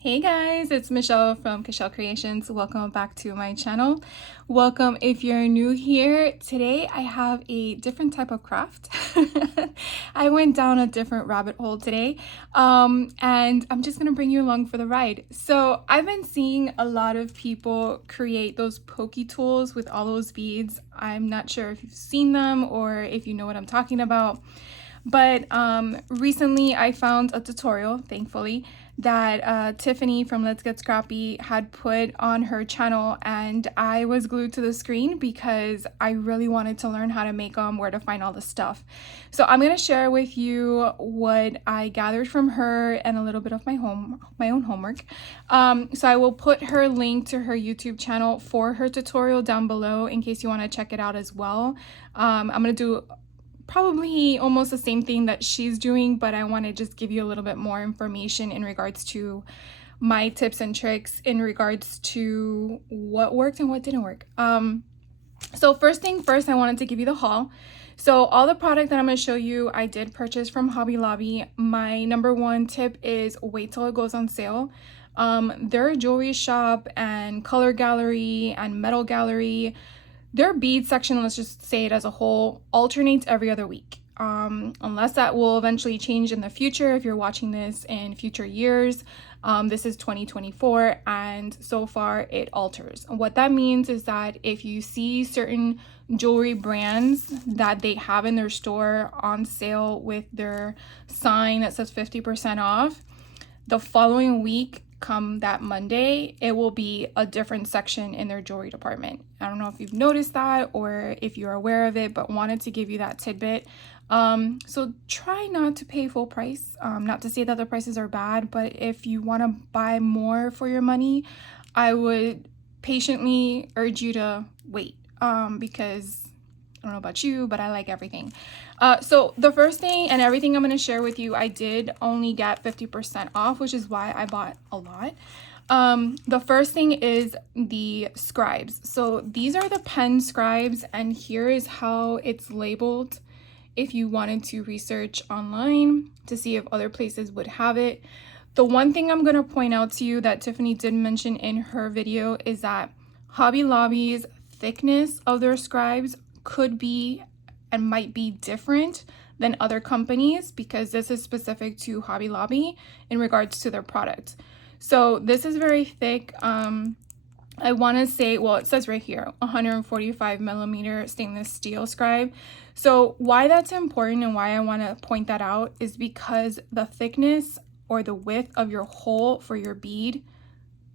Hey guys, it's Michelle from Michelle Creations. Welcome back to my channel. Welcome if you're new here. Today I have a different type of craft. I went down a different rabbit hole today, and I'm just gonna bring you along for the ride. So I've been seeing a lot of people create those Pokey tools with all those beads. I'm not sure if you've seen them or if you know what I'm talking about. But recently I found a tutorial, thankfully, that Tiffany from Let's Get Scrappy had put on her channel, and I was glued to the screen because I really wanted to learn how to make them, where to find all the stuff. So I'm going to share with you what I gathered from her and a little bit of my own homework. So I will put her link to her YouTube channel for her tutorial down below in case you want to check it out as well. I'm going to do probably almost the same thing that she's doing, but I want to just give you a little bit more information in regards to my tips and tricks in regards to what worked and what didn't work. So first thing first, I wanted to give you the haul. So all the product that I'm going to show you, I did purchase from Hobby Lobby. My number one tip is wait till it goes on sale. Their jewelry shop and color gallery and metal gallery, their bead section, let's just say it as a whole, alternates every other week. Unless that will eventually change in the future if you're watching this in future years. This is 2024 and so far it alters. What that means is that if you see certain jewelry brands that they have in their store on sale with their sign that says 50% off, the following week, come that Monday, it will be a different section in their jewelry department. I don't know if you've noticed that or if you're aware of it, but wanted to give you that tidbit. So try not to pay full price. Not to say that the prices are bad, but if you want to buy more for your money, I would patiently urge you to wait, because I don't know about you, but I like everything. So the first thing and everything I'm going to share with you, I did only get 50% off, which is why I bought a lot. The first thing is the scribes. So these are the pen scribes, and here is how it's labeled if you wanted to research online to see if other places would have it. The one thing I'm going to point out to you that Tiffany did mention in her video is that Hobby Lobby's thickness of their scribes could be and might be different than other companies because this is specific to Hobby Lobby in regards to their product. So this is very thick. I want to say, well, it says right here, 145 millimeter stainless steel scribe. So why that's important and why I want to point that out is because the thickness or the width of your hole for your bead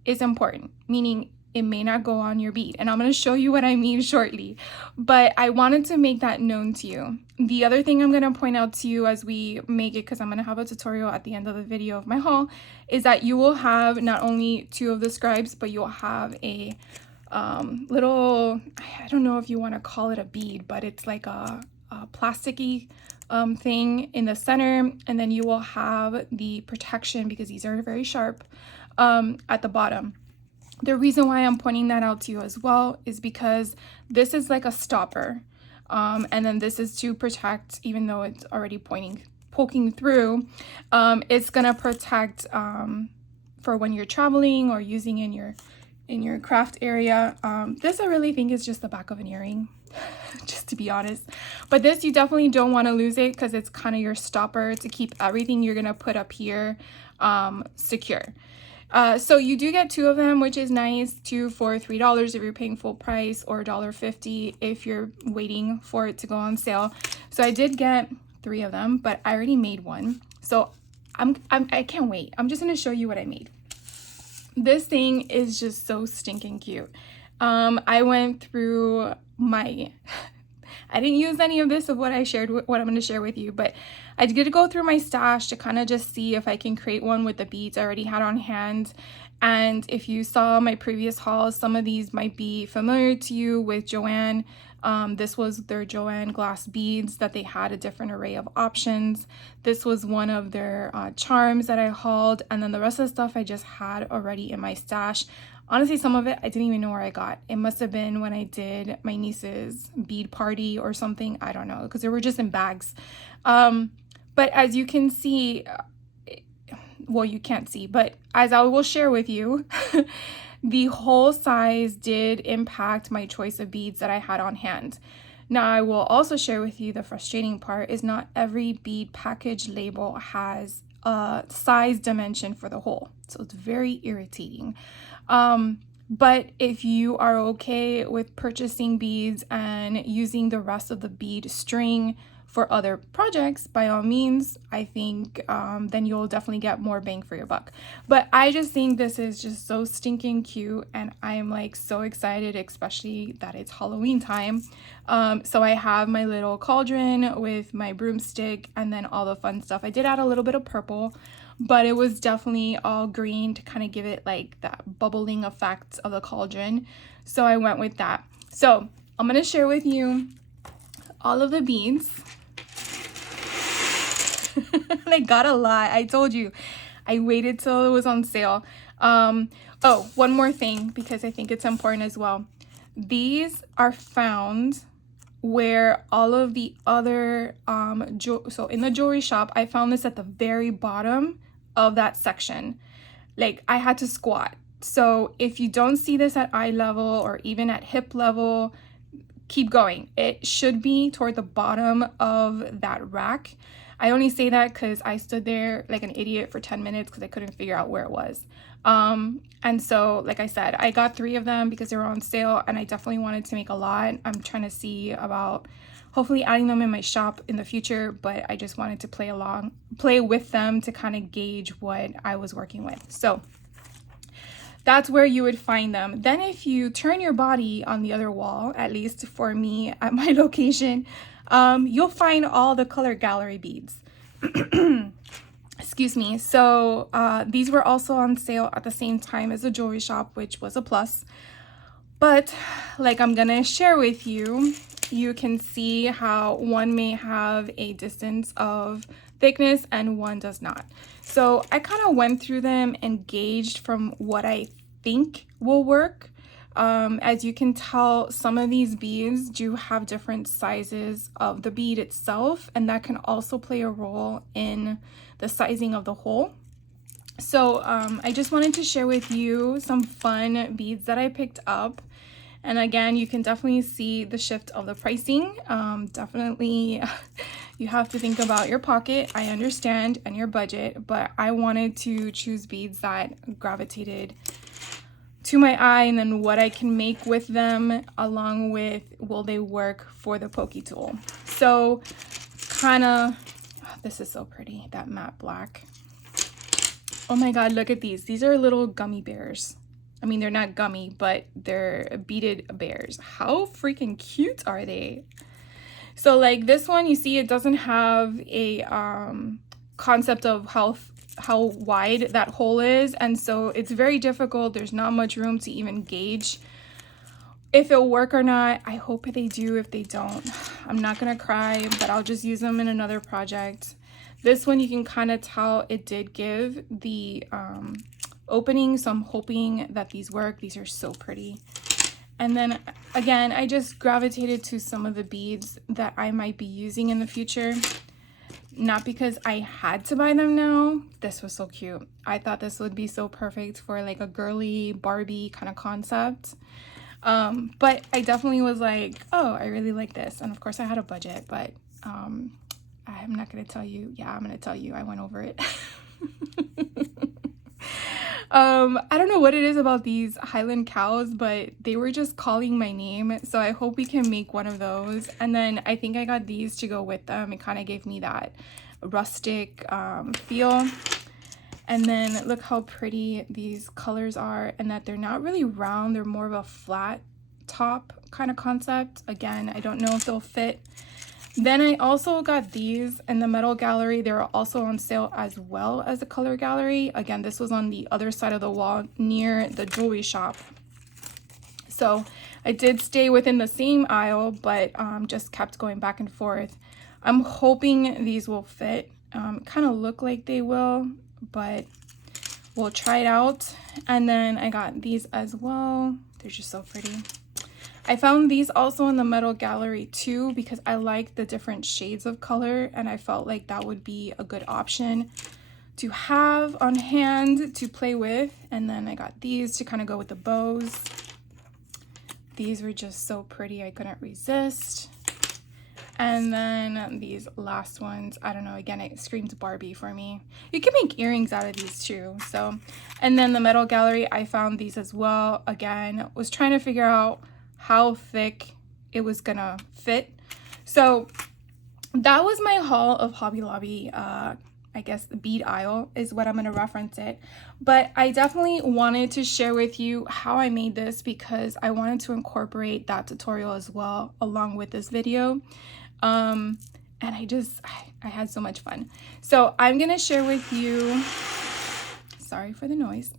is important, meaning it may not go on your bead. And I'm going to show you what I mean shortly, but I wanted to make that known to you. The other thing I'm going to point out to you as we make it, because I'm going to have a tutorial at the end of the video of my haul, is that you will have not only two of the scribes, but you'll have a little, I don't know if you want to call it a bead, but it's like a plasticky thing in the center, and then you will have the protection because these are very sharp at the bottom. The reason why I'm pointing that out to you as well is because this is like a stopper, and then this is to protect, even though it's already poking through, it's gonna protect for when you're traveling or using in your craft area. This I really think is just the back of an earring, just to be honest. But this you definitely don't want to lose it because it's kind of your stopper to keep everything you're gonna put up here secure. So you do get two of them, which is nice. Two for $3 if you're paying full price, or $1.50 if you're waiting for it to go on sale. So I did get three of them, but I already made one. So I can't wait. I'm just gonna show you what I made. This thing is just so stinking cute. I went through my I didn't use any of this of what I shared, what I'm going to share with you, but I did go through my stash to kind of just see if I can create one with the beads I already had on hand. And if you saw my previous hauls, some of these might be familiar to you with Joanne. This was their Joanne glass beads that they had a different array of options. This was one of their charms that I hauled, and then the rest of the stuff I just had already in my stash. Honestly, some of it I didn't even know where I got. It must have been when I did my niece's bead party or something. I don't know, because they were just in bags. But as you can see, well, you can't see, but as I will share with you, the whole size did impact my choice of beads that I had on hand. Now, I will also share with you the frustrating part is not every bead package label has a size dimension for the hole. So it's very irritating. But if you are okay with purchasing beads and using the rest of the bead string for other projects, by all means, I think then you'll definitely get more bang for your buck. But I just think this is just so stinking cute, and I am like so excited, especially that it's Halloween time. So I have my little cauldron with my broomstick and then all the fun stuff. I did add a little bit of purple, but it was definitely all green to kind of give it like that bubbling effect of the cauldron. So I went with that. So I'm going to share with you all of the beads. I got a lot. I told you. I waited till it was on sale. Oh, one more thing, because I think it's important as well. These are found where all of the other, so in the jewelry shop, I found this at the very bottom of that section. Like, I had to squat. So if you don't see this at eye level or even at hip level, keep going. It should be toward the bottom of that rack. I only say that because I stood there like an idiot for 10 minutes because I couldn't figure out where it was. And so, like I said, I got 3 of them because they were on sale, and I definitely wanted to make a lot. I'm trying to see about hopefully adding them in my shop in the future, but I just wanted to play with them to kind of gauge what I was working with. So that's where you would find them. Then if you turn your body on the other wall, at least for me at my location, you'll find all the color gallery beads. Excuse me. So these were also on sale at the same time as the jewelry shop, which was a plus. But like I'm gonna share with you, you can see how one may have a distance of thickness and one does not. So I kind of went through them and gauged from what I think will work. As you can tell, some of these beads do have different sizes of the bead itself, and that can also play a role in the sizing of the hole. So I just wanted to share with you some fun beads that I picked up. And again, you can definitely see the shift of the pricing. Definitely, you have to think about your pocket, I understand, and your budget, but I wanted to choose beads that gravitated to my eye, and then what I can make with them, along with will they work for the Pokey tool. So kind of, oh, this is so pretty, that matte black. Oh my God, look at these. These are little gummy bears. I mean, they're not gummy, but they're beaded bears. How freaking cute are they? So like this one, you see it doesn't have a concept of how wide that hole is, and so it's very difficult. There's not much room to even gauge if it'll work or not. I hope they do. If they don't, I'm not gonna cry, but I'll just use them in another project. This one, you can kind of tell it did give the opening, so I'm hoping that these work. These are so pretty. And then again, I just gravitated to some of the beads that I might be using in the future. Not because I had to buy them now. This was so cute. I thought this would be so perfect for like a girly Barbie kind of concept. But I definitely was like, oh, I really like this. And of course I had a budget, but I'm not going to tell you. Yeah, I'm going to tell you. I went over it. I don't know what it is about these Highland cows, but they were just calling my name. So I hope we can make one of those. And then I think I got these to go with them. It kind of gave me that rustic feel. And then look how pretty these colors are, and that they're not really round. They're more of a flat top kind of concept. Again, I don't know if they'll fit. Then I also got these in the metal gallery. They were also on sale as well as the color gallery. Again, this was on the other side of the wall near the jewelry shop. So I did stay within the same aisle, but just kept going back and forth. I'm hoping these will fit. Kind of look like they will, but we'll try it out. And then I got these as well. They're just so pretty. I found these also in the metal gallery too, because I like the different shades of color, and I felt like that would be a good option. to have on hand to play with. And then I got these to kind of go with the bows. These were just so pretty, I couldn't resist. And then these last ones, I don't know, again, it screams Barbie for me. You can make earrings out of these too. So, and then the metal gallery, I found these as well. Again, was trying to figure out how thick it was gonna fit. So that was my haul of Hobby Lobby. I guess the bead aisle is what I'm going to reference it. But I definitely wanted to share with you how I made this because I wanted to incorporate that tutorial as well along with this video. And I had so much fun. So I'm going to share with you, sorry for the noise.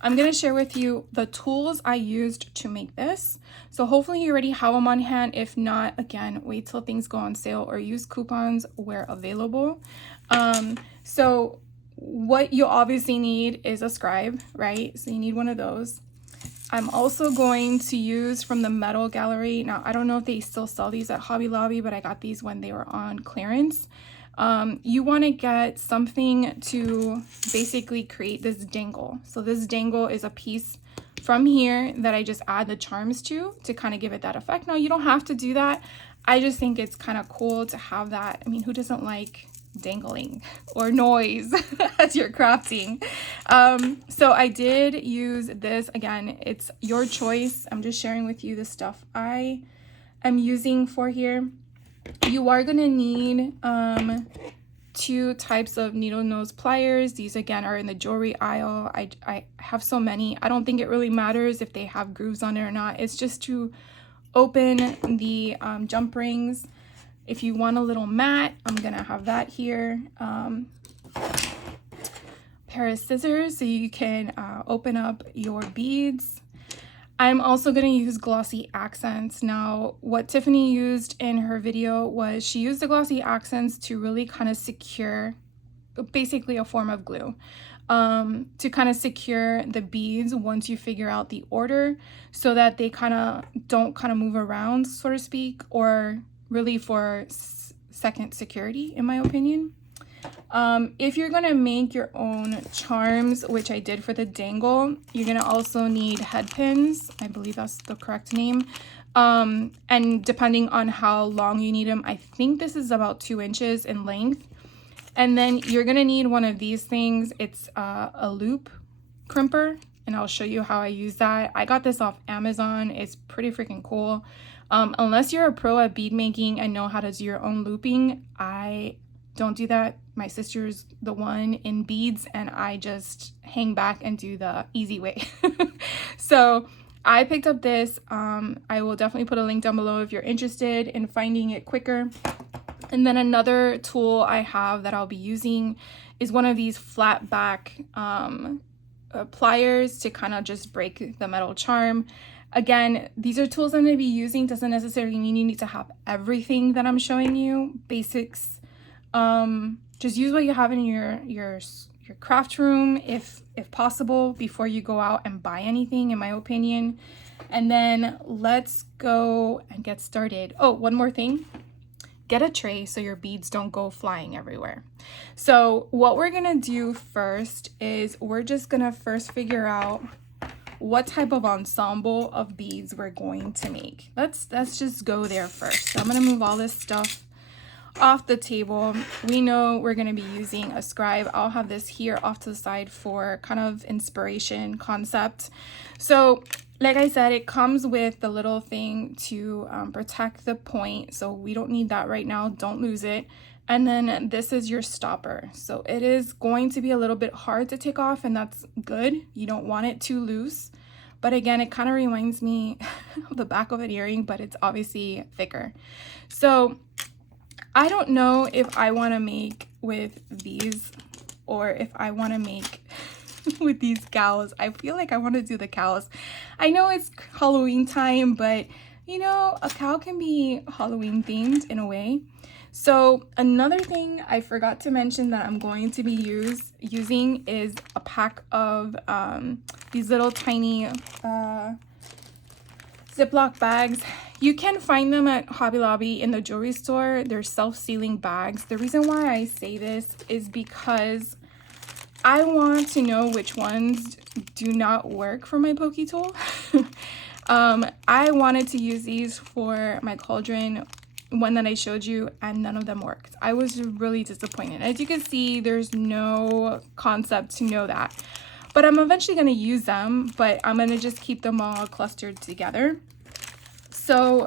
I'm going to share with you the tools I used to make this. So hopefully you already have them on hand. If not, again, wait till things go on sale or use coupons where available. So what you obviously need is a scribe, right? So you need one of those. I'm also going to use from the metal gallery. Now, I don't know if they still sell these at Hobby Lobby, but I got these when they were on clearance. You want to get something to basically create this dangle. So this dangle is a piece from here that I just add the charms to kind of give it that effect. Now, you don't have to do that. I just think it's kind of cool to have that. I mean, who doesn't like dangling or noise as you're crafting? So I did use this. Again, it's your choice. I'm just sharing with you the stuff I am using for here. You are going to need two types of needle nose pliers. These again are in the jewelry aisle. I have so many. I don't think it really matters if they have grooves on it or not. It's just to open the jump rings. If you want a little mat, I'm gonna have that here. Pair of scissors so you can open up your beads. I'm also gonna use glossy accents. Now, what Tiffany used in her video was she used the glossy accents to really kind of secure, basically a form of glue, to kind of secure the beads once you figure out the order so that they kind of don't kind of move around, so to speak, or really for second security, in my opinion. If you're gonna make your own charms, which I did for the dangle, you're gonna also need head pins. I believe that's the correct name. And depending on how long you need them, I think this is about 2 inches in length. And then you're gonna need one of these things. It's a loop crimper, and I'll show you how I use that. I got this off Amazon. It's pretty freaking cool. Unless you're a pro at bead making and know how to do your own looping, I don't do that. My sister's the one in beads, and I just hang back and do the easy way. So I picked up this. I will definitely put a link down below if you're interested in finding it quicker. And then another tool I have that I'll be using is one of these flat back pliers to kind of just break the metal charm. Again, these are tools I'm going to be using. Doesn't necessarily mean you need to have everything that I'm showing you. Basics. Just use what you have in your craft room if possible before you go out and buy anything, in my opinion. And then let's go and get started. Oh, one more thing. Get a tray so your beads don't go flying everywhere. So what we're going to do first is we're just going to first figure out what type of ensemble of beads we're going to make. Let's just go there first. So I'm going to move all this stuff off the table. We know we're going to be using a scribe. I'll have this here off to the side for kind of inspiration concept. So like I said, it comes with the little thing to protect the point. So we don't need that right now. Don't lose it. And then this is your stopper. So it is going to be a little bit hard to take off, and that's good. You don't want it too loose. But again, it kind of reminds me of the back of an earring, but it's obviously thicker. So I don't know if I want to make with these or if I want to make with these cows. I feel like I want to do the cows. I know it's Halloween time, but you know, a cow can be Halloween themed in a way. So another thing I forgot to mention that I'm going to be using is a pack of these little tiny Ziploc bags. You can find them at Hobby Lobby in the jewelry store. They're self-sealing bags. The reason why I say this is because I want to know which ones do not work for my Pokey tool. I wanted to use these for my cauldron, one that I showed you, and none of them worked. I was really disappointed. As you can see, there's no concept to know that. But I'm eventually going to use them, but I'm going to just keep them all clustered together. So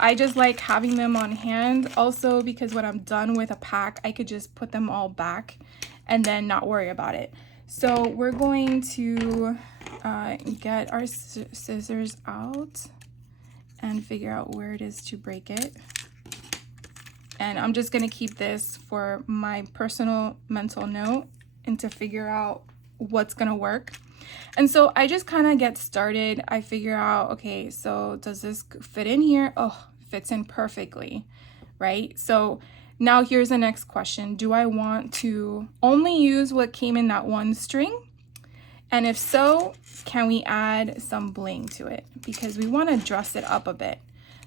I just like having them on hand. Also, because when I'm done with a pack, I could just put them all back and then not worry about it. So we're going to get our scissors out and figure out where it is to break it. And I'm just going to keep this for my personal mental note and to figure out what's going to work. And so I just kind of get started. I figure out, okay, so does this fit in here? Oh, fits in perfectly, right? So now here's the next question. Do I want to only use what came in that one string? And if so, can we add some bling to it? Because we want to dress it up a bit.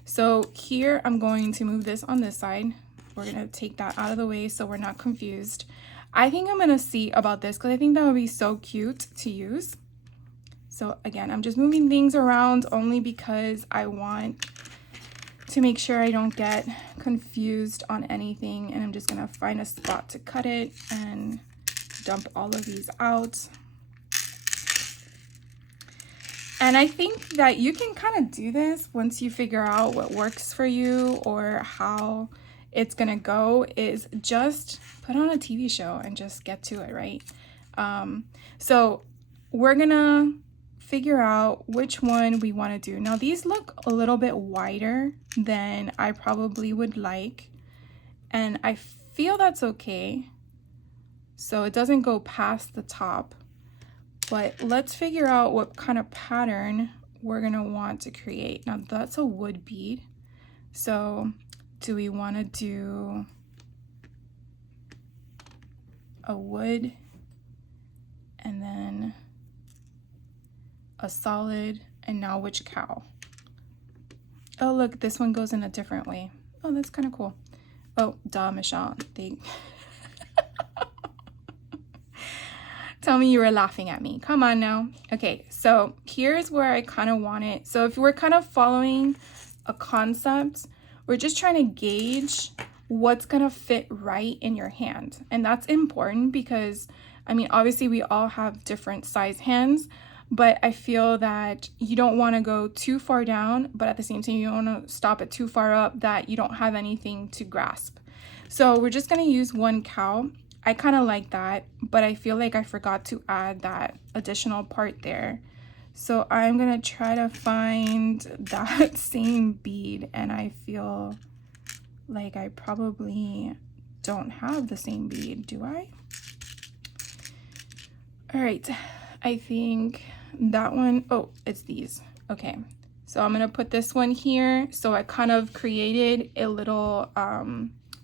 So here I'm going to move this on this side. We're going to take that out of the way so we're not confused. I think I'm going to see about this because I think that would be so cute to use. So again, I'm just moving things around only because I want to make sure I don't get confused on anything. And I'm just going to find a spot to cut it and dump all of these out. And I think that you can kind of do this once you figure out what works for you or how it's gonna go, is just put on a TV show and just get to it, right? So we're gonna figure out which one we want to do. Now these look a little bit wider than I probably would like, and I feel that's okay. So it doesn't go past the top. But let's figure out what kind of pattern we're gonna want to create. Now that's a wood bead. So do we wanna do a wood and then a solid, and now which cow? Oh look, this one goes in a different way. Oh, that's kind of cool. Oh, duh, Michelle. Tell me you were laughing at me. Come on now. Okay, so here's where I kind of want it. So if we're kind of following a concept, we're just trying to gauge what's gonna fit right in your hand. And that's important because, I mean, obviously we all have different size hands, but I feel that you don't wanna go too far down, but at the same time, you don't wanna stop it too far up that you don't have anything to grasp. So we're just gonna use one cow. I kind of like that, but I feel like I forgot to add that additional part there. So I'm gonna try to find that same bead, and I feel like I probably don't have the same bead, do I? All right, I think that one, oh, it's these. Okay, so I'm gonna put this one here. So I kind of created a little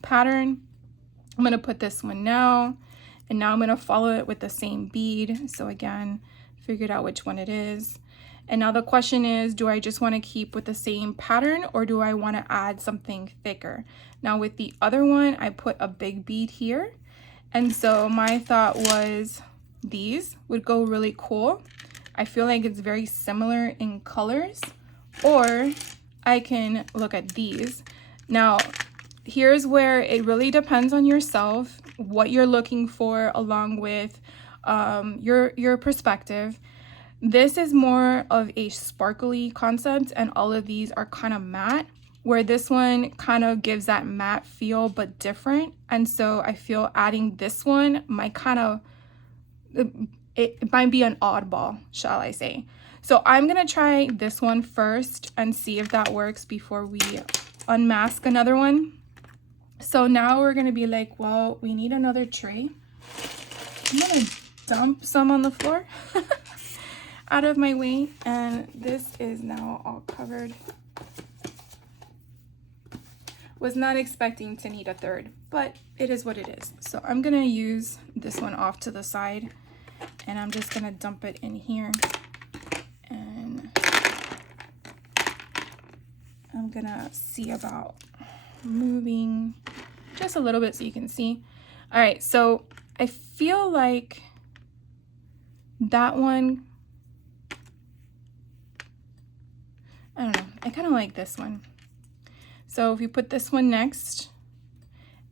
pattern. I'm gonna put this one now, and now I'm gonna follow it with the same bead. So again, figured out which one it is. And now the question is, do I just wanna keep with the same pattern or do I wanna add something thicker? Now with the other one, I put a big bead here. And so my thought was these would go really cool. I feel like it's very similar in colors, or I can look at these. Now, here's where it really depends on yourself, what you're looking for, along with your perspective. This is more of a sparkly concept, and all of these are kind of matte, where this one kind of gives that matte feel but different. And so I feel adding this one might kind of, it might be an oddball, shall I say. So I'm gonna try this one first and see if that works before we unmask another one. So now we're gonna be like, well, we need another tray. I'm gonna dump some on the floor out of my way, and this is now all covered. Was not expecting to need a third, but it is what it is. So I'm gonna use this one off to the side, and I'm just gonna dump it in here, and I'm gonna see about moving just a little bit so you can see. All right, so I feel like that one, I don't know, I kind of like this one. So if you put this one next,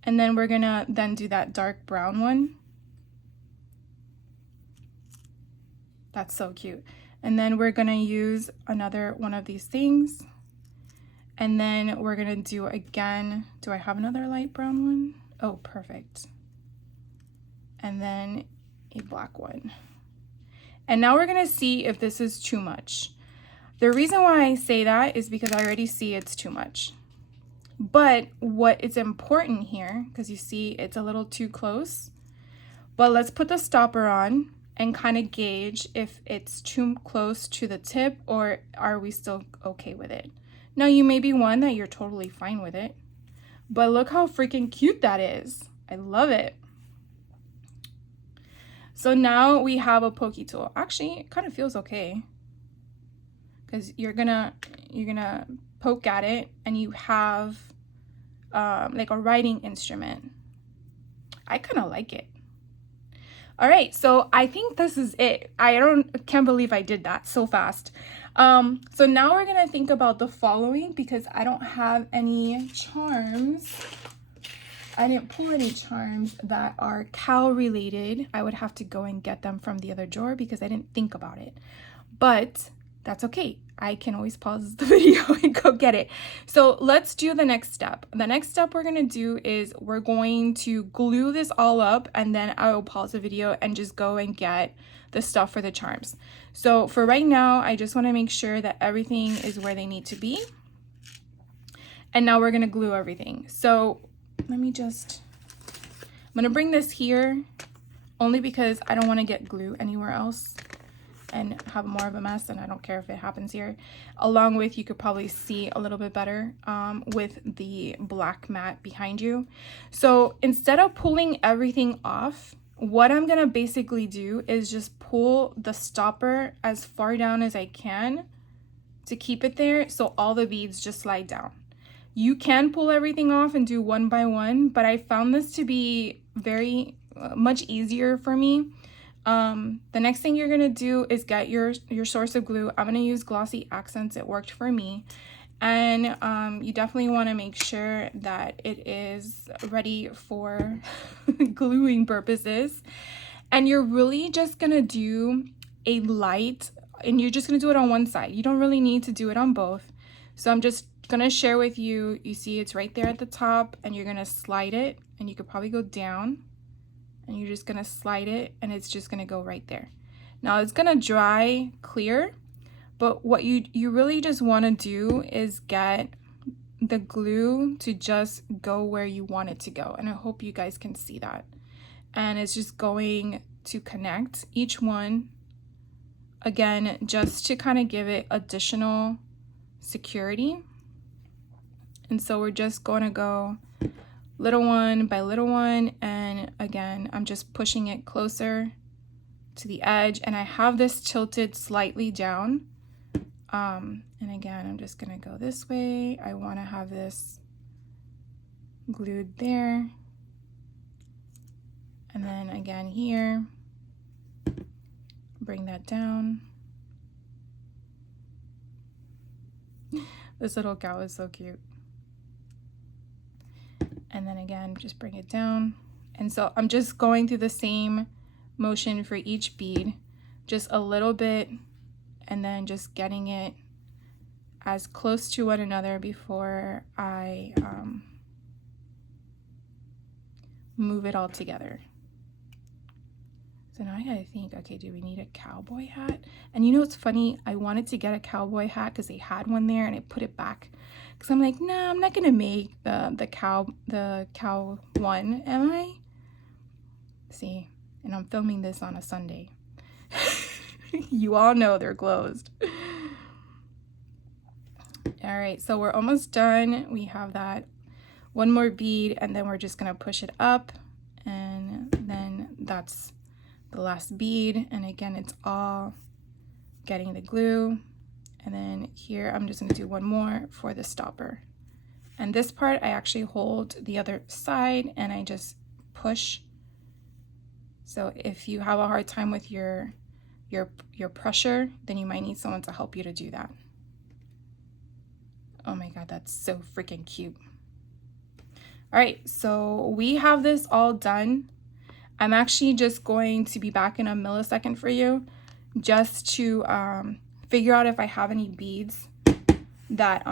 and then we're gonna then do that dark brown one. That's so cute. And then we're gonna use another one of these things. And then we're gonna do again, do I have another light brown one? Oh, perfect. And then a black one. And now we're gonna see if this is too much. The reason why I say that is because I already see it's too much. But what is important here, because you see it's a little too close, but let's put the stopper on and kind of gauge if it's too close to the tip or are we still okay with it. Now you may be one that you're totally fine with it, but look how freaking cute that is. I love it. So now we have a pokey tool. Actually, it kind of feels okay because you're gonna poke at it and you have like a writing instrument. I kind of like it. All right, so I think this is it. Can't believe I did that so fast. So now we're gonna think about the following because I don't have any charms. I didn't pull any charms that are cow related. I would have to go and get them from the other drawer because I didn't think about it. But that's okay. I can always pause the video and go get it. So let's do the next step. The next step we're gonna do is we're going to glue this all up and then I will pause the video and just go and get the stuff for the charms. So for right now, I just wanna make sure that everything is where they need to be. And now we're gonna glue everything. So I'm gonna bring this here only because I don't wanna get glue anywhere else and have more of a mess, and I don't care if it happens here. Along with, you could probably see a little bit better with the black mat behind you. So instead of pulling everything off, what I'm gonna basically do is just pull the stopper as far down as I can to keep it there so all the beads just slide down. You can pull everything off and do one by one, but I found this to be very much easier for me. The next thing you're gonna do is get your source of glue. I'm gonna use Glossy Accents. It worked for me. And you definitely wanna make sure that it is ready for gluing purposes. And you're really just gonna do a light, and you're just gonna do it on one side. You don't really need to do it on both. So I'm just gonna share with you, you see it's right there at the top, and you're gonna slide it, and you could probably go down. And you're just gonna slide it and it's just gonna go right there. Now it's gonna dry clear, but what you really just wanna do is get the glue to just go where you want it to go. And I hope you guys can see that. And it's just going to connect each one, again, just to kind of give it additional security. And so we're just gonna go little one by little one, and again I'm just pushing it closer to the edge, and I have this tilted slightly down, and again I'm just gonna go this way. I want to have this glued there, and then again here, bring that down. This little cow is so cute. And then again, just bring it down. And so I'm just going through the same motion for each bead, just a little bit, and then just getting it as close to one another before I move it all together. So now I gotta think, okay, do we need a cowboy hat? And you know what's funny? I wanted to get a cowboy hat because they had one there, and I put it back. Because I'm like, nah, I'm not gonna make the cow one, am I? See, and I'm filming this on a Sunday. You all know they're closed. All right, so we're almost done. We have that one more bead, and then we're just gonna push it up, and then that's the last bead. And again, it's all getting the glue. And then here, I'm just gonna do one more for the stopper. And this part, I actually hold the other side and I just push So if you have a hard time with your pressure, then you might need someone to help you to do that. Oh my God, that's so freaking cute. All right, so we have this all done. I'm actually just going to be back in a millisecond for you, just to figure out if I have any beads that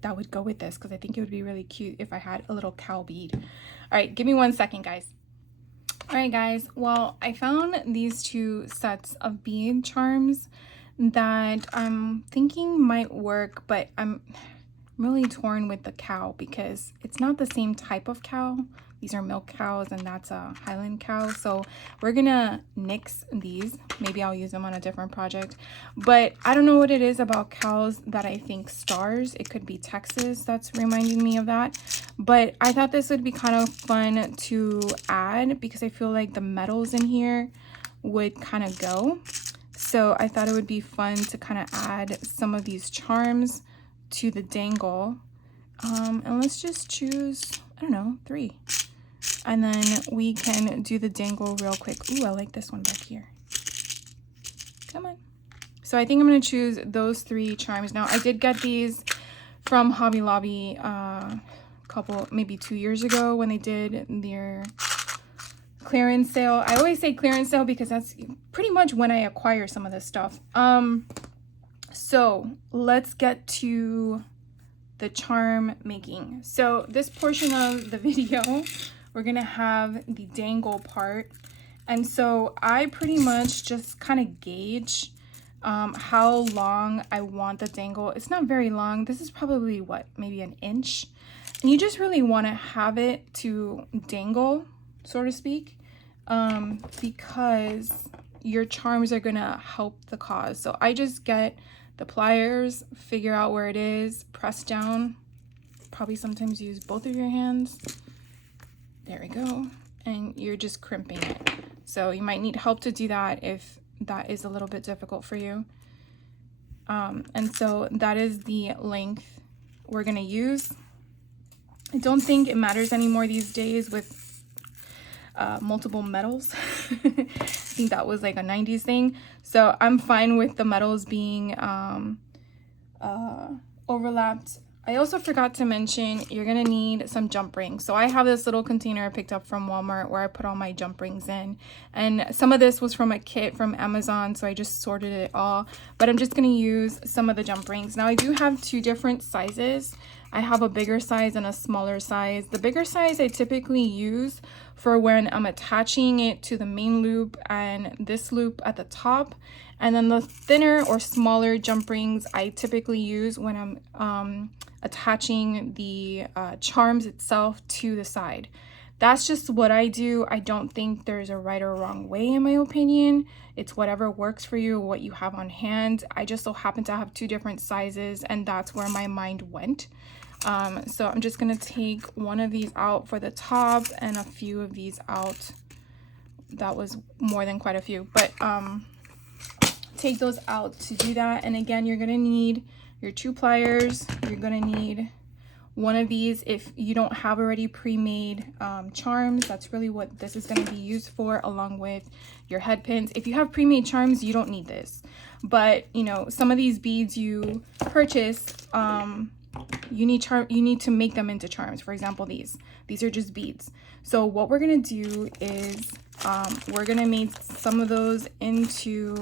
that would go with this, because I think it would be really cute if I had a little cow bead. All right, give me 1 second, guys. All right, guys, well, I found these 2 sets of bead charms that I'm thinking might work, but I'm really torn with the cow because it's not the same type of cow. These are milk cows and that's a Highland cow. So we're gonna nix these. Maybe I'll use them on a different project. But I don't know what it is about cows that I think stars. It could be Texas that's reminding me of that. But I thought this would be kind of fun to add because I feel like the metals in here would kind of go. So I thought it would be fun to kind of add some of these charms to the dangle. And let's just choose, I don't know, 3. And then we can do the dangle real quick. Ooh, I like this one back here. Come on. So I think I'm going to choose those 3 charms. Now, I did get these from Hobby Lobby maybe 2 years ago when they did their clearance sale. I always say clearance sale because that's pretty much when I acquire some of this stuff. So let's get to the charm making. So this portion of the video, we're gonna have the dangle part. And so I pretty much just kind of gauge how long I want the dangle. It's not very long. This is probably what, maybe 1 inch. And you just really want to have it to dangle, so to speak, because your charms are gonna help the cause. So I just get the pliers, figure out where it is, press down, probably sometimes use both of your hands. There we go. And you're just crimping it. So you might need help to do that if that is a little bit difficult for you. And so that is the length we're gonna use. I don't think it matters anymore these days with multiple metals. I think that was like a 90s thing. So I'm fine with the metals being overlapped. I also forgot to mention you're gonna need some jump rings. So I have this little container I picked up from Walmart where I put all my jump rings in, and some of this was from a kit from Amazon, so I just sorted it all. But I'm just gonna use some of the jump rings. Now I do have 2 different sizes. I have a bigger size and a smaller size. The bigger size I typically use for when I'm attaching it to the main loop and this loop at the top. And then the thinner or smaller jump rings I typically use when I'm attaching the charms itself to the side. That's just what I do. I don't think there's a right or wrong way in my opinion. It's whatever works for you, what you have on hand. I just so happen to have 2 different sizes and that's where my mind went. So I'm just gonna take one of these out for the top and a few of these out. That was more than quite a few, but take those out to do that. And again, you're gonna need your 2 pliers. You're gonna need one of these if you don't have already pre-made charms. That's really what this is going to be used for, along with your head pins. If you have pre-made charms, you don't need this, but you know, some of these beads you purchase, you need to make them into charms. For example, these are just beads. So what we're going to do is we're going to make some of those into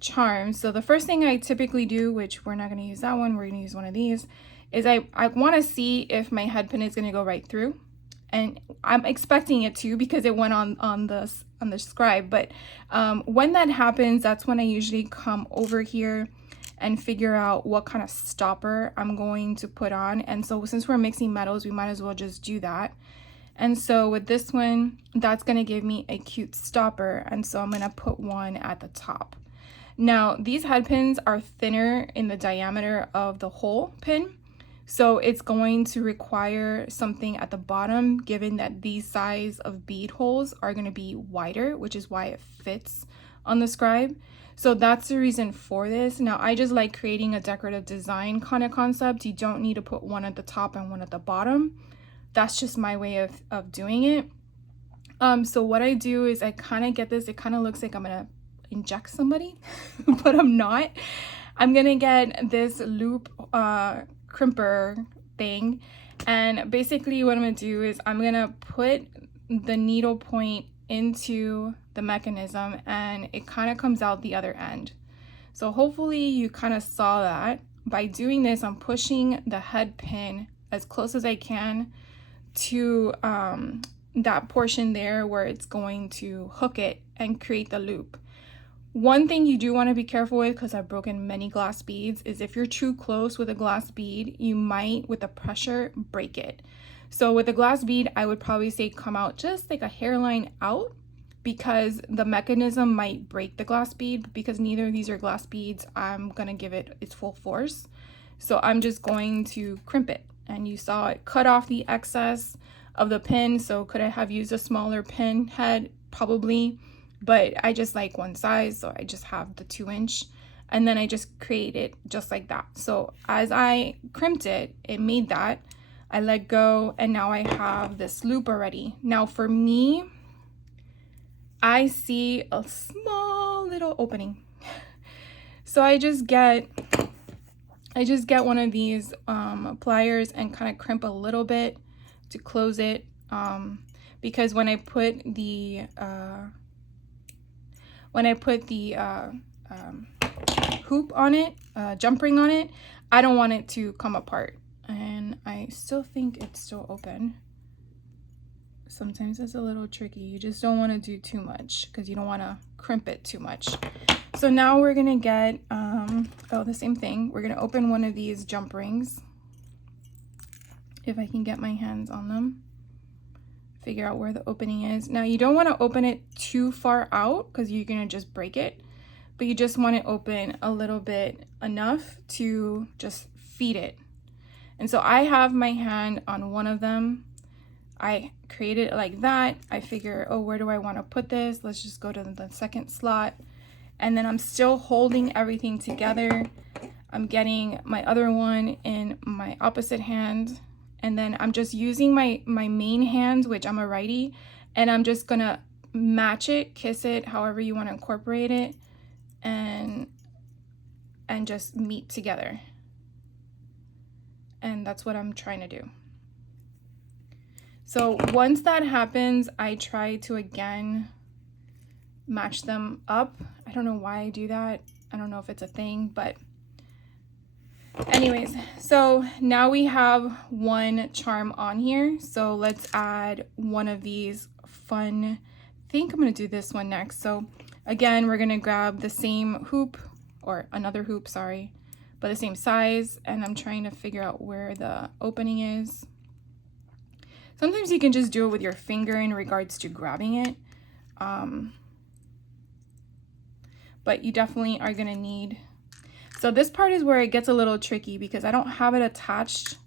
charms. So the first thing I typically do, which we're not going to use that one, we're going to use one of these, is I want to see if my head pin is going to go right through, and I'm expecting it to because it went on the scribe. But when that happens, that's when I usually come over here and figure out what kind of stopper I'm going to put on. And so since we're mixing metals, we might as well just do that. And so with this one, that's going to give me a cute stopper, and so I'm going to put one at the top. Now these head pins are thinner in the diameter of the whole pin, so it's going to require something at the bottom, given that these size of bead holes are going to be wider, which is why it fits on the scribe. So that's the reason for this. Now I just like creating a decorative design kind of concept. You don't need to put one at the top and one at the bottom. That's just my way of doing it. So what I do is I kind of get this, it kind of looks like I'm gonna inject somebody, but I'm not. I'm gonna get this loop crimper thing, and basically what I'm gonna do is I'm gonna put the needle point into the mechanism and it kind of comes out the other end. So hopefully you kind of saw that. By doing this, I'm pushing the head pin as close as I can to that portion there where it's going to hook it and create the loop. One thing you do want to be careful with, because I've broken many glass beads, is if you're too close with a glass bead, you might, with the pressure, break it. So with a glass bead, I would probably say come out just like a hairline out, because the mechanism might break the glass bead. Because neither of these are glass beads, I'm going to give it its full force. So I'm just going to crimp it. And you saw it cut off the excess of the pin. So could I have used a smaller pin head? Probably. But I just like one size, so I just have the 2-inch, and then I just create it just like that. So as I crimped it, it made that. I let go, and now I have this loop already. Now for me, I see a small little opening. So I just get one of these pliers and kind of crimp a little bit to close it, because when I put the hoop on it, jump ring on it, I don't want it to come apart. And I still think it's still open. Sometimes it's a little tricky. You just don't want to do too much because you don't want to crimp it too much. So now we're gonna get the same thing. We're gonna open one of these jump rings, if I can get my hands on them, figure out where the opening is. Now you don't want to open it too far out because you're gonna just break it, but you just want to open a little bit enough to just feed it. And so I have my hand on one of them. I created it like that. I figure, oh, where do I want to put this? Let's just go to the second slot. And then I'm still holding everything together. I'm getting my other one in my opposite hand. And then I'm just using my main hand, which I'm a righty, and I'm just gonna match it, kiss it, however you want to incorporate it, and just meet together. And that's what I'm trying to do. So once that happens, I try to again match them up. I don't know why I do that. I don't know if it's a thing, but anyways, so now we have one charm on here. So let's add one of these fun, I think I'm gonna do this one next. So again, we're gonna grab the same hoop, or another hoop, sorry, but the same size, and I'm trying to figure out where the opening is. Sometimes you can just do it with your finger in regards to grabbing it. But you definitely are gonna need, so this part is where it gets a little tricky because I don't have it attached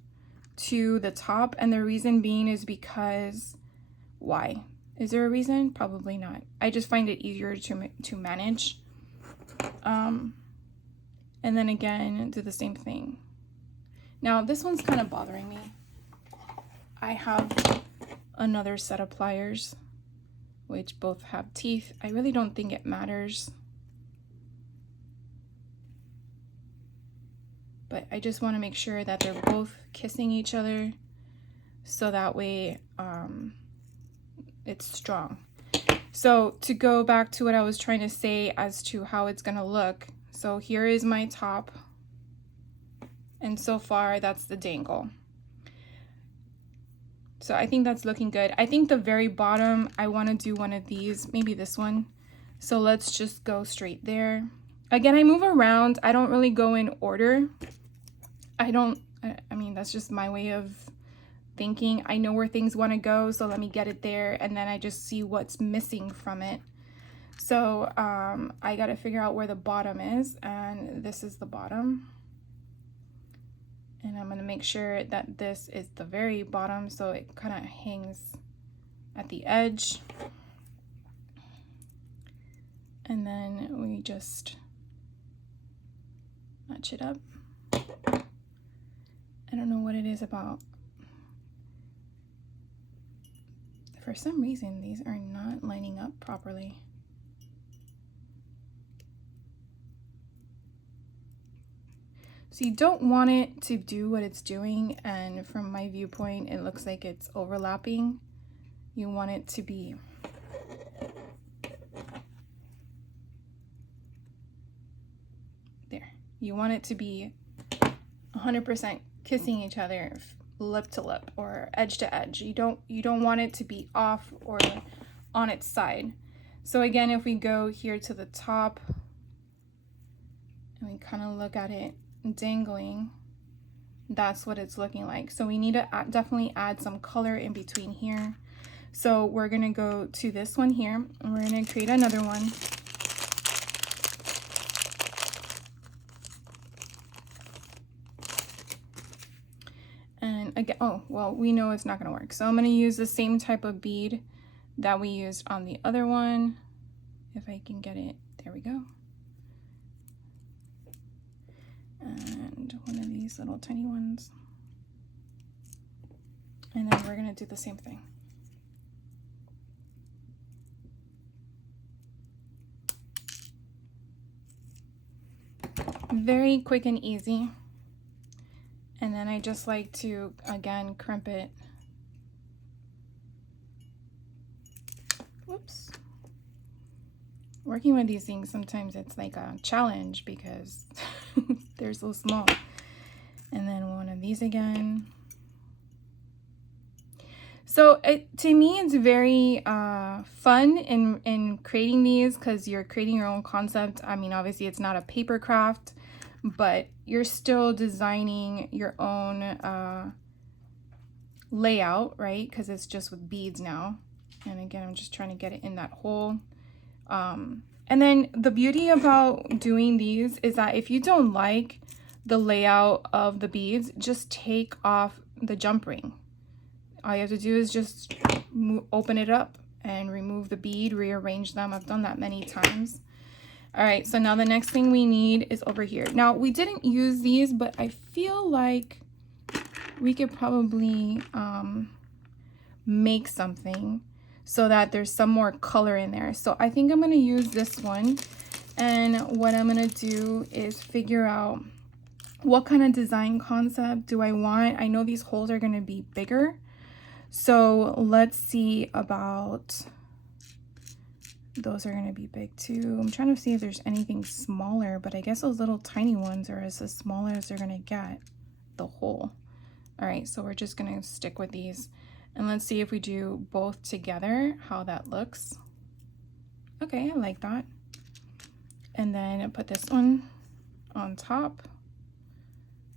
to the top, and the reason being is because, why? Is there a reason? Probably not. I just find it easier to manage. And then again, do the same thing. Now this one's kind of bothering me. I have another set of pliers, which both have teeth. I really don't think it matters, but I just want to make sure that they're both kissing each other, so that way it's strong. So to go back to what I was trying to say as to how it's gonna look, so here is my top, and so far that's the dangle. So I think that's looking good. I think the very bottom, I want to do one of these, maybe this one. So let's just go straight there. Again, I move around. I don't really go in order. I mean, that's just my way of thinking. I know where things want to go, so let me get it there, and then I just see what's missing from it. So I got to figure out where the bottom is, and this is the bottom. And I'm gonna make sure that this is the very bottom, so it kind of hangs at the edge. And then we just match it up. I don't know what it is about. for some reason, these are not lining up properly. So you don't want it to do what it's doing, and from my viewpoint, it looks like it's overlapping. You want it to be there. You want it to be 100% kissing each other, lip to lip or edge to edge. You don't want it to be off or on its side. So again, if we go here to the top and we kind of look at it dangling, that's what it's looking like. So we need to definitely add some color in between here. So we're gonna go to this one here and we're gonna create another one. And again, oh, well, we know it's not gonna work. So I'm gonna use the same type of bead that we used on the other one. If I can get it, there we go. And one of these little tiny ones. And then we're gonna do the same thing. Very quick and easy. And then I just like to, again, crimp it. Whoops. Working with these things, sometimes it's like a challenge because they're so small. And then one of these again. So to me, it's very fun in creating these because you're creating your own concept. I mean, obviously it's not a paper craft, but you're still designing your own layout, right? Because it's just with beads now. And again, I'm just trying to get it in that hole. And then the beauty about doing these is that if you don't like the layout of the beads, just take off the jump ring. All you have to do is just open it up and remove the bead, rearrange them. I've done that many times. All right, so now the next thing we need is over here. Now, we didn't use these, but I feel like we could probably make something so that there's some more color in there. So I think I'm gonna use this one. And what I'm gonna do is figure out what kind of design concept do I want. I know these holes are gonna be bigger. So let's see about, those are gonna be big too. I'm trying to see if there's anything smaller, but I guess those little tiny ones are as small as they're gonna get, the hole. All right, so we're just gonna stick with these. And let's see if we do both together, how that looks. Okay, I like that. And then I put this one on top,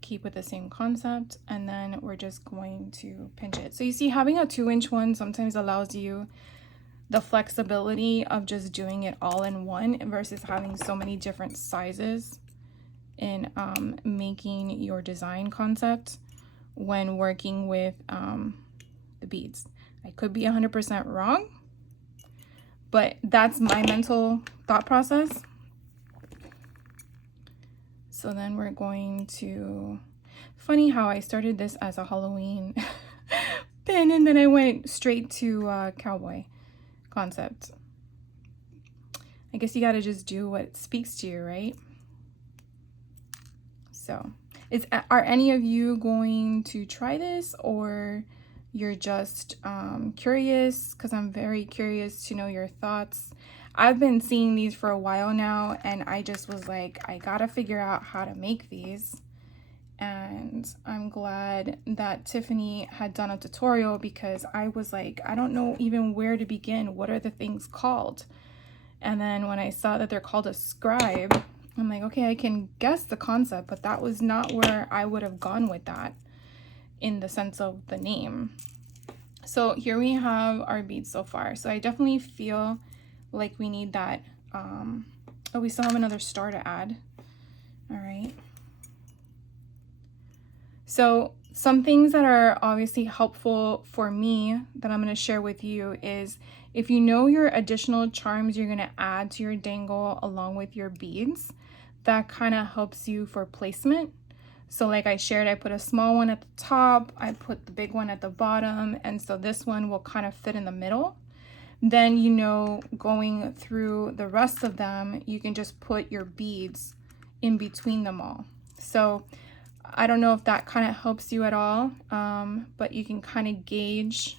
keep with the same concept, and then we're just going to pinch it. So you see, having a 2-inch one sometimes allows you the flexibility of just doing it all in one versus having so many different sizes in making your design concept when working with the beads. I could be 100% wrong, but that's my mental thought process. So then we're going to, funny how I started this as a Halloween pin and then I went straight to cowboy concept. I guess you got to just do what speaks to you, right? So are any of you going to try this, or you're just curious? Because I'm very curious to know your thoughts. I've been seeing these for a while now, and I just was like, I gotta figure out how to make these. And I'm glad that Tiffany had done a tutorial, because I was like, I don't know even where to begin. What are the things called? And then when I saw that they're called a scribe, I'm like, okay, I can guess the concept, but that was not where I would have gone with that in the sense of the name. So here we have our beads so far. So I definitely feel like we need that. Oh, we still have another star to add. All right. So some things that are obviously helpful for me that I'm going to share with you is, if you know your additional charms you're going to add to your dangle along with your beads, that kind of helps you for placement. So like I shared, I put a small one at the top, I put the big one at the bottom, and so this one will kind of fit in the middle. Then, you know, going through the rest of them, you can just put your beads in between them all. So I don't know if that kind of helps you at all, but you can kind of gauge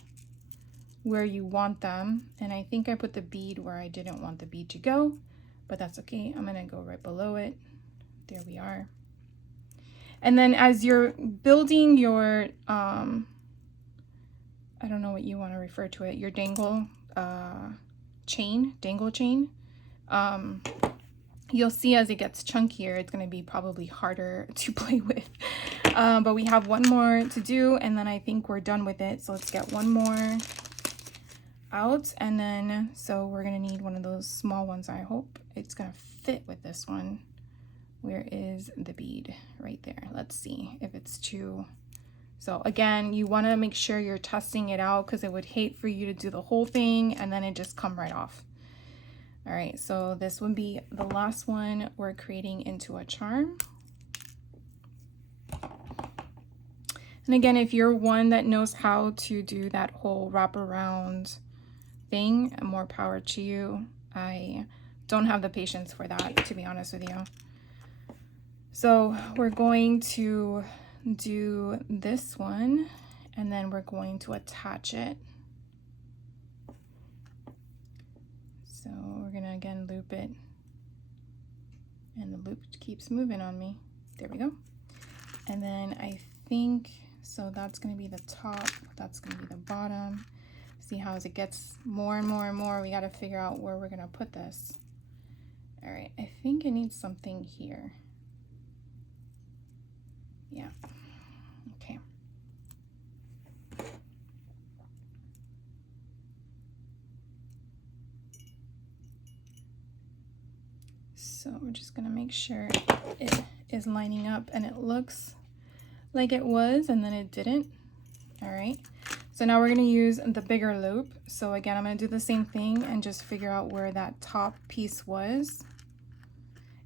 where you want them. And I think I put the bead where I didn't want the bead to go, but that's okay. I'm gonna go right below it. There we are. And then as you're building your, I don't know what you want to refer to it, your dangle chain, you'll see as it gets chunkier, it's going to be probably harder to play with. But we have one more to do, and then I think we're done with it. So let's get one more out, and then so we're going to need one of those small ones. I hope it's going to fit with this one. Where is the bead? Right there. Let's see if it's too. So again, you want to make sure you're testing it out, because I would hate for you to do the whole thing and then it just come right off. All right, so this would be the last one we're creating into a charm. And again, if you're one that knows how to do that whole wraparound thing, more power to you. I don't have the patience for that, to be honest with you. So we're going to do this one, and then we're going to attach it. So we're gonna again loop it, and the loop keeps moving on me. There we go. And then I think, so that's gonna be the top, that's gonna be the bottom. See how as it gets more and more and more, we gotta figure out where we're gonna put this. All right, I think it needs something here. Yeah, okay. So we're just gonna make sure it is lining up, and it looks like it was, and then it didn't. All right, so now we're gonna use the bigger loop. So again, I'm gonna do the same thing and just figure out where that top piece was.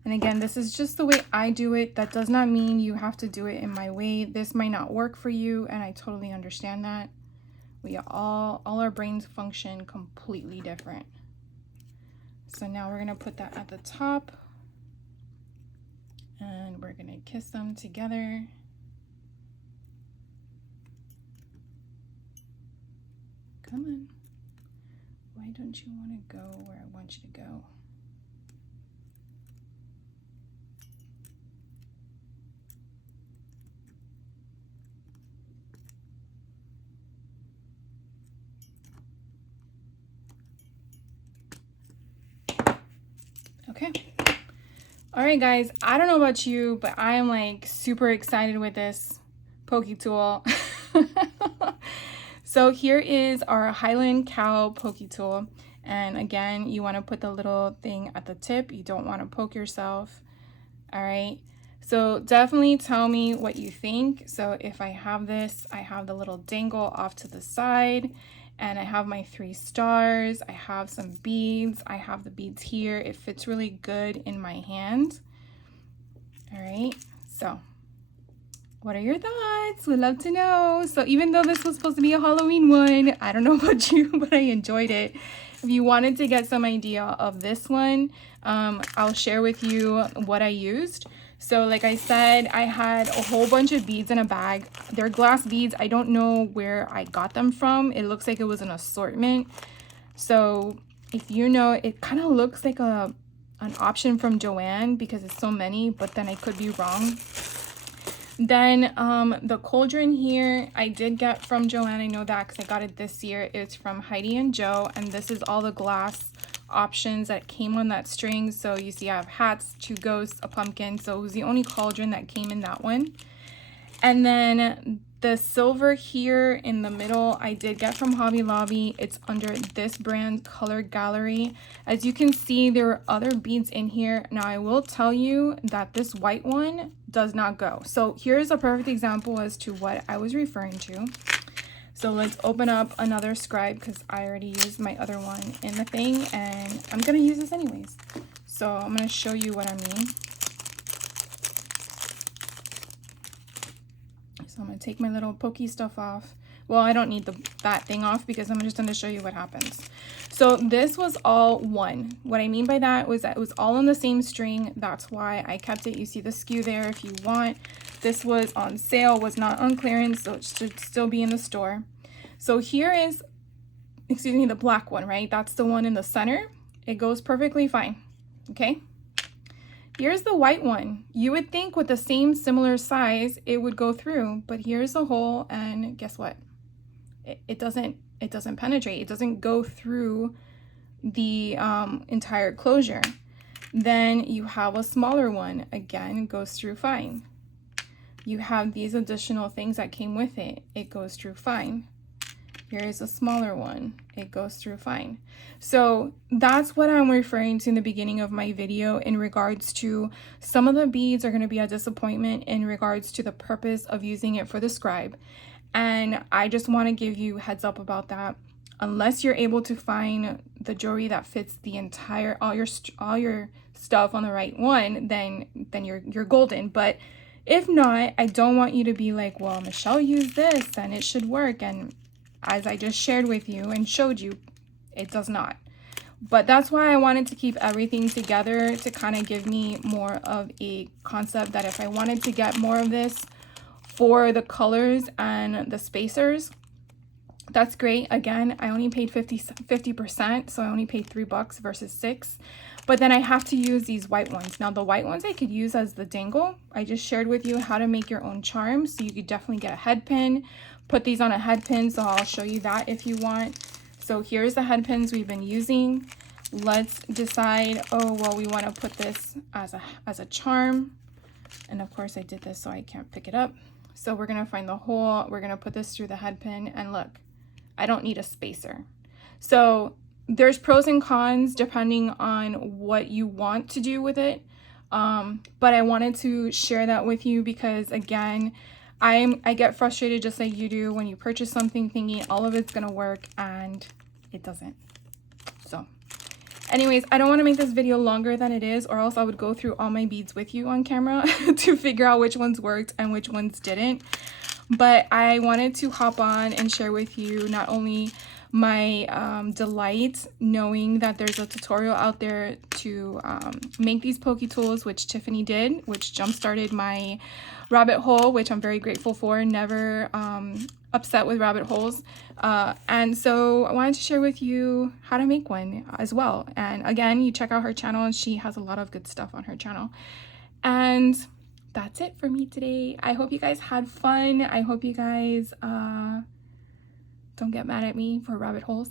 And again, this is just the way I do it. That does not mean you have to do it in my way. This might not work for you, and I totally understand that. We all our brains function completely different. So now we're gonna put that at the top, and we're gonna kiss them together. Come on. Why don't you want to go where I want you to go? Okay. All right, guys, I don't know about you, but I am like super excited with this Pokey tool. So here is our Highland Cow Pokey tool. And again, you want to put the little thing at the tip. You don't want to poke yourself. All right. So definitely tell me what you think. So if I have this, I have the little dangle off to the side, and I have my 3 stars. I have some beads. I have the beads here. It fits really good in my hand. All right. So what are your thoughts? We'd love to know. So even though this was supposed to be a Halloween one, I don't know about you, but I enjoyed it. If you wanted to get some idea of this one, I'll share with you what I used. So like I said, I had a whole bunch of beads in a bag. They're glass beads. I don't know where I got them from. It looks like it was an assortment. So if you know, it kind of looks like an option from Joann because it's so many, but then I could be wrong. Then the cauldron here I did get from Joann. I know that because I got it this year. It's from Heidi and Joe, and this is all the glass options that came on that string. So you see I have hats, 2 ghosts, a pumpkin. So it was the only cauldron that came in that one. And then the silver here in the middle I did get from Hobby Lobby. It's under this brand, Color Gallery. As you can see, there are other beads in here. Now I will tell you that this white one does not go. So here's a perfect example as to what I was referring to. So let's open up another scribe because I already used my other one in the thing, and I'm gonna use this anyways. So I'm gonna show you what I mean. So I'm going to take my little Pokey stuff off. Well, I don't need that thing off because I'm just going to show you what happens. So this was all one. What I mean by that was that it was all on the same string. That's why I kept it. You see the SKU there if you want. This was on sale, was not on clearance, so it should still be in the store. So here is, excuse me, the black one, right? That's the one in the center. It goes perfectly fine, okay? Here's the white one. You would think with the same similar size, it would go through, but here's the hole, and guess what? It doesn't penetrate. It doesn't go through the entire closure. Then you have a smaller one. Again, it goes through fine. You have these additional things that came with it. It goes through fine. Here is a smaller one. It goes through fine. So that's what I'm referring to in the beginning of my video in regards to some of the beads are going to be a disappointment in regards to the purpose of using it for the scribe. And I just want to give you heads up about that. Unless you're able to find the jewelry that fits the entire, all your stuff on the right one, then you're golden. But if not, I don't want you to be like, well, Michelle used this and it should work. And as I just shared with you and showed you, it does not. But that's why I wanted to keep everything together to kind of give me more of a concept that if I wanted to get more of this for the colors and the spacers, that's great. Again, I only paid 50%, so I only paid $3 versus $6. But then I have to use these white ones. Now the white ones I could use as the dangle. I just shared with you how to make your own charms. So you could definitely get a head pin, put these on a head pin. So I'll show you that if you want. So here's the head pins we've been using. Let's decide, oh, well, we want to put this as a charm. And of course I did this so I can't pick it up. So we're going to find the hole. We're going to put this through the head pin, and look, I don't need a spacer. So there's pros and cons depending on what you want to do with it. But I wanted to share that with you because again, I get frustrated just like you do when you purchase something thinking all of it's going to work and it doesn't. So anyways, I don't want to make this video longer than it is, or else I would go through all my beads with you on camera to figure out which ones worked and which ones didn't. But I wanted to hop on and share with you not only my delight knowing that there's a tutorial out there to make these Pokey tools, which Tiffany did, which jump-started my rabbit hole, which I'm very grateful for. Never upset with rabbit holes. And so I wanted to share with you how to make one as well. And again, you check out her channel and she has a lot of good stuff on her channel. And that's it for me today. I hope you guys had fun. I hope you guys don't get mad at me for rabbit holes.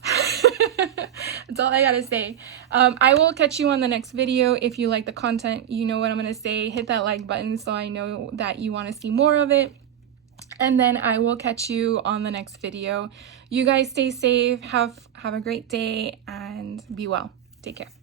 That's all I gotta say. I will catch you on the next video. If you like the content, you know what I'm gonna say. Hit that like button so I know that you want to see more of it. And then I will catch you on the next video. You guys stay safe, have a great day, and be well. Take care.